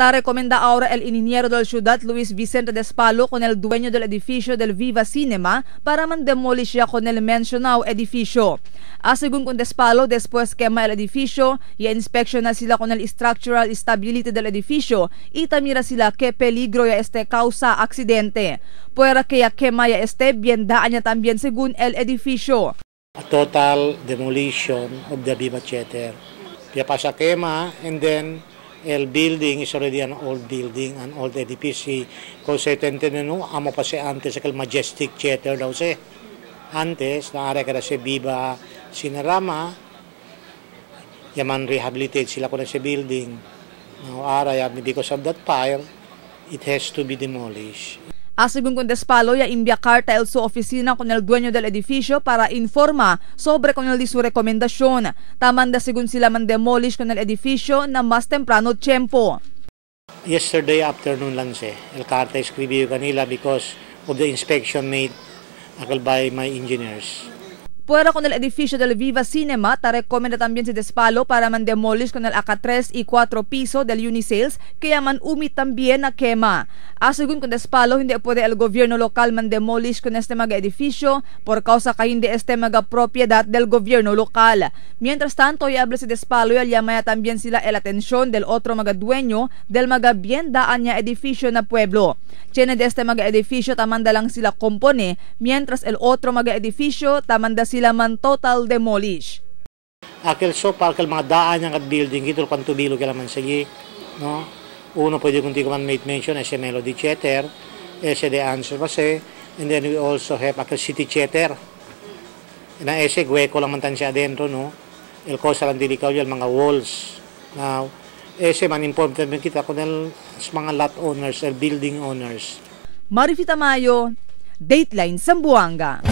Ta recomenda ahora el ingeniero del ciudad Luis Vicente Despalo con el dueño del edificio del Viva Cinema para mandemolish ya con el mencionado edificio. Según con Despalo, después quema el edificio y inspección na sila con el structural stability del edificio y tamira sila que peligro ya causa accidente. Puera que ya quema ya bien daan ya también según el edificio. A total demolition of the Viva Theater. Kaya pa sa quema, and then el building is already an old building, an old edifice. Kung sa no, amo pa si antes sa Majestic Theater daw si. Antes, naara ka na si Viva Cinerama, yaman rehabilitate sila ko na si building. Now, because of that fire, it has to be demolished. Según con Despalo, ya envía carta a su oficina con el dueño del edificio para informa sobre con el de su recomendación. Tamanda según sila man demolish con el edificio na más temprano tiempo. Yesterday afternoon lang siya. El carta escribió kanila because of the inspection made by my engineers. Puera con el edificio del Viva Cinema, ta recomenda también si Despalo para man demolish con el AK3 y 4 piso del Unisales, kaya man umit también na quema. Según con Despalo, hindi puede el gobierno local man demolish con este mga edificio por causa ka hindi este mga propiedad del gobierno local. Mientras tanto, habla si Despalo y llamaya también sila el atención del otro mga dueño del mga biendaan niya edificio na pueblo. Tiene de este mga edificio tamanda lang sila kompone, mientras el otro mga edificio tamanda sila man total demolish. Akil so parkal mga daan yang at building ito pantubilo kila man sige, no? Uno pwede kung di ko man make mention ese Melody Theater, ese The Answer kasi, and then we also have akil City Theater. Na ese hueco lang man tan siya adentro, no? El cosa lang dilikaw yung mga walls. Now, ese man important kita kung mga lot owners, building owners. Marifita Mayo, Dateline Zamboanga.